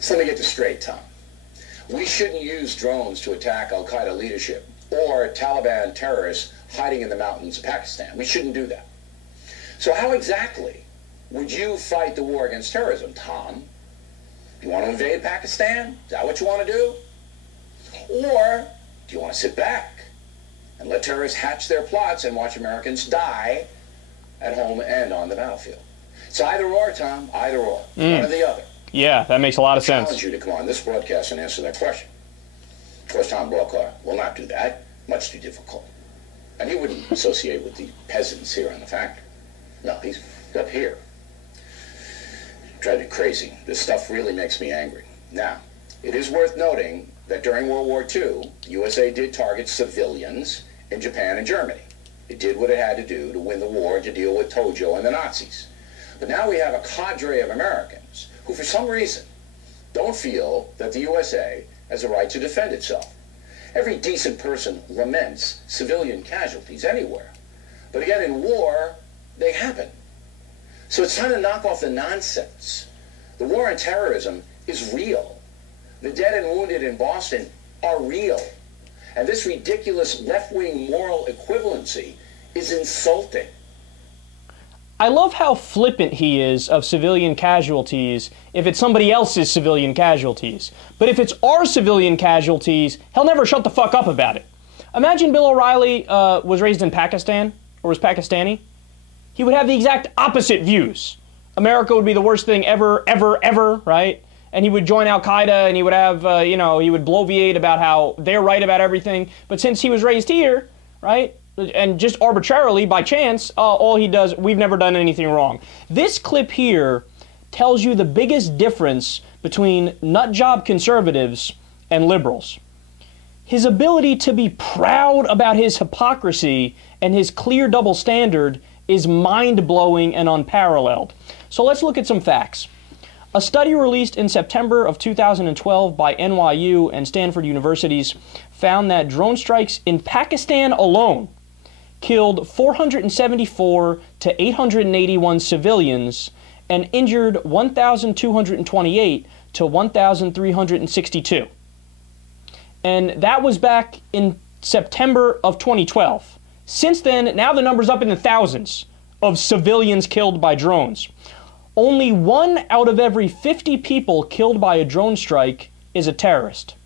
So let me get this straight, Tom. We shouldn't use drones to attack al-Qaeda leadership or Taliban terrorists hiding in the mountains of Pakistan. We shouldn't do that. So how exactly would you fight the war against terrorism, Tom? Do you want to invade Pakistan? Is that what you want to do? Or do you want to sit back and let terrorists hatch their plots and watch Americans die at home and on the battlefield? It's either or, Tom, either or. One or the other. Yeah, that makes a lot of sense. I challenge you to come on this broadcast and answer that question. Of course, Tom Brokaw will not do that. Much too difficult. And he wouldn't associate with the peasants here on the factory. No, he's up here. Drive me crazy. This stuff really makes me angry. Now, it is worth noting that during World War II, the USA did target civilians in Japan and Germany. It did what it had to do to win the war, to deal with Tojo and the Nazis. But now we have a cadre of Americans who, for some reason, don't feel that the USA has a right to defend itself. Every decent person laments civilian casualties anywhere. But again, in war, they happen. So it's time to knock off the nonsense. The war on terrorism is real. The dead and wounded in Boston are real. And this ridiculous left-wing moral equivalency is insulting. I love how flippant he is of civilian casualties if it's somebody else's civilian casualties. But if it's our civilian casualties, he'll never shut the fuck up about it. Imagine Bill O'Reilly was raised in Pakistan, or was Pakistani. He would have the exact opposite views. America would be the worst thing ever, ever, ever, right? And he would join Al-Qaeda, and he would have, he would bloviate about how they're right about everything. But since he was raised here, right, and just arbitrarily, by chance, all he does, we've never done anything wrong. This clip here tells you the biggest difference between nutjob conservatives and liberals. His ability to be proud about his hypocrisy and his clear double standard is mind-blowing and unparalleled. So let's look at some facts. A study released in September of 2012 by NYU and Stanford universities found that drone strikes in Pakistan alone killed 474 to 881 civilians and injured 1,228 to 1,362. And that was back in September of 2012. Since then, now the number's up in the thousands of civilians killed by drones. Only 1 out of every 50 people killed by a drone strike is a terrorist.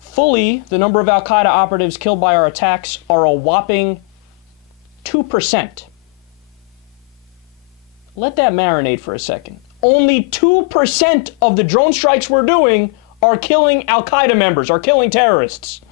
Fully, the number of al-Qaeda operatives killed by our attacks are a whopping 2%. Let that marinate for a second. Only 2% of the drone strikes we're doing are killing al-Qaeda members, are killing terrorists.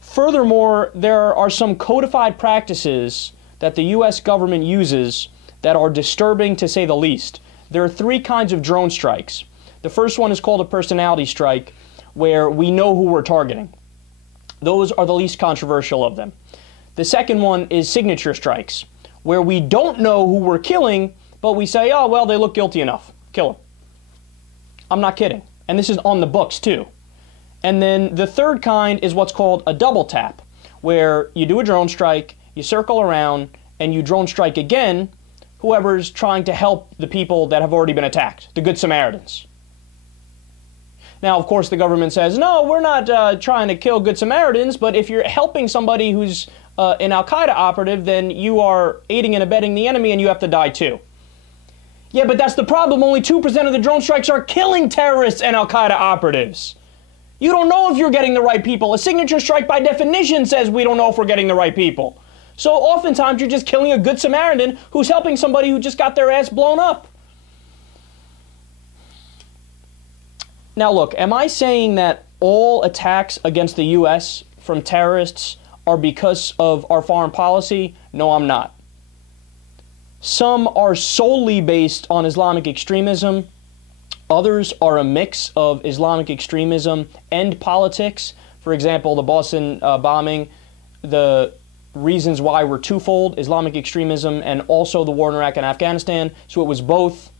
Furthermore, there are some codified practices that the U.S. government uses that are disturbing, to say the least. There are 3 kinds of drone strikes. The first one is called a personality strike, where we know who we're targeting. Those are the least controversial of them. The second one is signature strikes, where we don't know who we're killing, but we say, oh, well, they look guilty enough. Kill them. I'm not kidding. And this is on the books, too. And then the third kind is what's called a double tap, where you do a drone strike, you circle around, and you drone strike again whoever's trying to help the people that have already been attacked, the Good Samaritans. Now, of course, the government says, no, we're not trying to kill Good Samaritans, but if you're helping somebody who's an al-Qaeda operative, then you are aiding and abetting the enemy and you have to die too. Yeah, but that's the problem. Only 2% of the drone strikes are killing terrorists and al-Qaeda operatives. You don't know if you're getting the right people. A signature strike by definition says we don't know if we're getting the right people. So oftentimes you're just killing a Good Samaritan who's helping somebody who just got their ass blown up. Now look, am I saying that all attacks against the U.S. from terrorists are because of our foreign policy? No, I'm not. Some are solely based on Islamic extremism. Others are a mix of Islamic extremism and politics. For example, the Boston bombing, the reasons why were twofold: Islamic extremism and also the war in Iraq and Afghanistan. So it was both.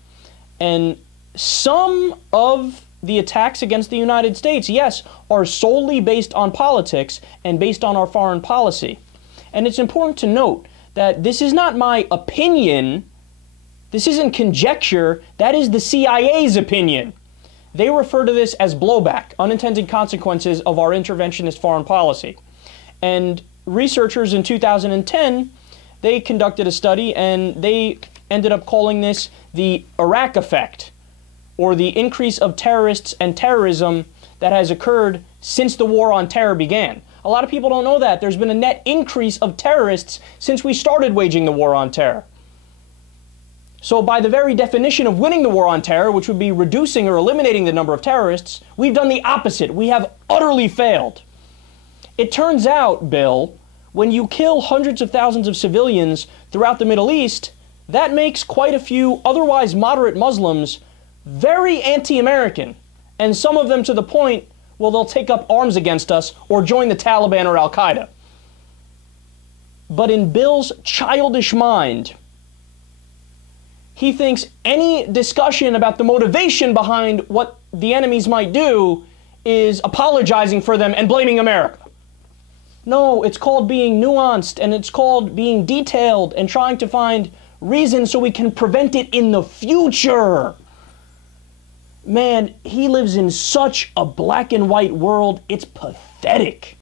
And some of the attacks against the United States, yes, are solely based on politics and based on our foreign policy. And it's important to note that this is not my opinion. This isn't conjecture, that is the CIA's opinion. They refer to this as blowback, unintended consequences of our interventionist foreign policy. And researchers in 2010, they conducted a study and they ended up calling this the Iraq effect, or the increase of terrorists and terrorism that has occurred since the war on terror began. A lot of people don't know that. There's been a net increase of terrorists since we started waging the war on terror. So by the very definition of winning the war on terror, which would be reducing or eliminating the number of terrorists, we've done the opposite. We have utterly failed. It turns out, Bill, when you kill hundreds of thousands of civilians throughout the Middle East, that makes quite a few otherwise moderate Muslims very anti-American, and some of them to the point, well, they'll take up arms against us or join the Taliban or Al-Qaeda. But in Bill's childish mind, he thinks any discussion about the motivation behind what the enemies might do is apologizing for them and blaming America. No, it's called being nuanced, and it's called being detailed and trying to find reasons so we can prevent it in the future. Man, he lives in such a black and white world, it's pathetic.